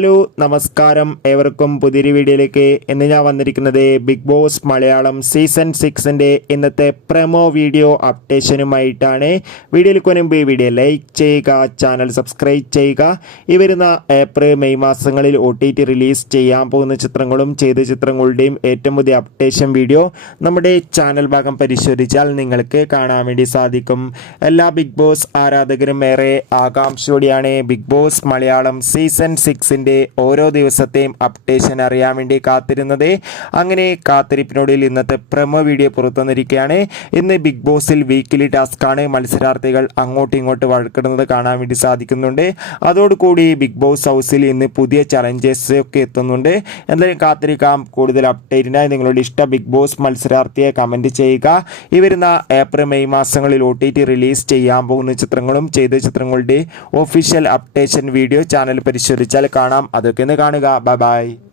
Hello നമസ്കാരം, ഏവർക്കും പുതിയൊരു വീഡിയോയിലേക്ക്. ഇന്ന് ഞാൻ വന്നിരിക്കുന്നത് ബിഗ് ബോസ് മലയാളം സീസൺ 6ൻ്റെ ഇന്നത്തെ പ്രൊമോ വീഡിയോ അപ്ഡേഷനുമായിട്ടാണ്. വീഡിയോയിലേക്ക് മുൻപ് വീഡിയോ ലൈക്ക് ചെയ്യുക, ചാനൽ സബ്സ്ക്രൈബ് ചെയ്യുക. ഈ വരുന്ന ഏപ്രിൽ മെയ് മാസങ്ങളിൽ OTT റിലീസ് ചെയ്യാൻ പോകുന്ന ചിത്രങ്ങളും ചെയ്ത ചിത്രങ്ങളുടെയും ഏറ്റവും പുതിയ അപ്ഡേഷൻ വീഡിയോ നമ്മുടെ ചാനൽ ഭാഗം പരിശോധിച്ചാൽ നിങ്ങൾക്ക് കാണാൻ വേണ്ടി സാധിക്കും. എല്ലാ ബിഗ് ബോസ് ആരാധകരും ഏറെ ആകാംക്ഷയോടെയാണ് ബിഗ് ബോസ് മലയാളം സീസൺ 6 ഓരോ ദിവസത്തെയും അപ്ഡേഷൻ അറിയാൻ വേണ്ടി കാത്തിരുന്നത്. അങ്ങനെ കാത്തിരിപ്പിനോടിൽ ഇന്നത്തെ പ്രൊമോ വീഡിയോ പുറത്തുവന്നിരിക്കുകയാണ്. ഇന്ന് ബിഗ് ബോസിൽ വീക്കിലി ടാസ്ക്കാണ്. മത്സരാർത്ഥികൾ അങ്ങോട്ടും ഇങ്ങോട്ട് വഴക്കിടുന്നത് കാണാൻ വേണ്ടി സാധിക്കുന്നുണ്ട്. അതോടുകൂടി ബിഗ് ബോസ് ഹൗസിൽ ഇന്ന് പുതിയ ചലഞ്ചസ് ഒക്കെ എത്തുന്നുണ്ട്. എന്തായാലും കാത്തിരിക്കാം. കൂടുതൽ അപ്ഡേറ്റിനായി നിങ്ങളുടെ ഇഷ്ട ബിഗ് ബോസ് മത്സരാർത്ഥിയെ കമൻറ്റ് ചെയ്യുക. ഈ വരുന്ന ഏപ്രിൽ മെയ് മാസങ്ങളിൽ OTT റിലീസ് ചെയ്യാൻ പോകുന്ന ചിത്രങ്ങളും ചെയ്ത ചിത്രങ്ങളുടെ ഒഫീഷ്യൽ അപ്ഡേഷൻ വീഡിയോ ചാനൽ പരിശോധിച്ചാൽ കാണാം. അതൊക്കെ ഒന്ന് കാണുക. Bye bye.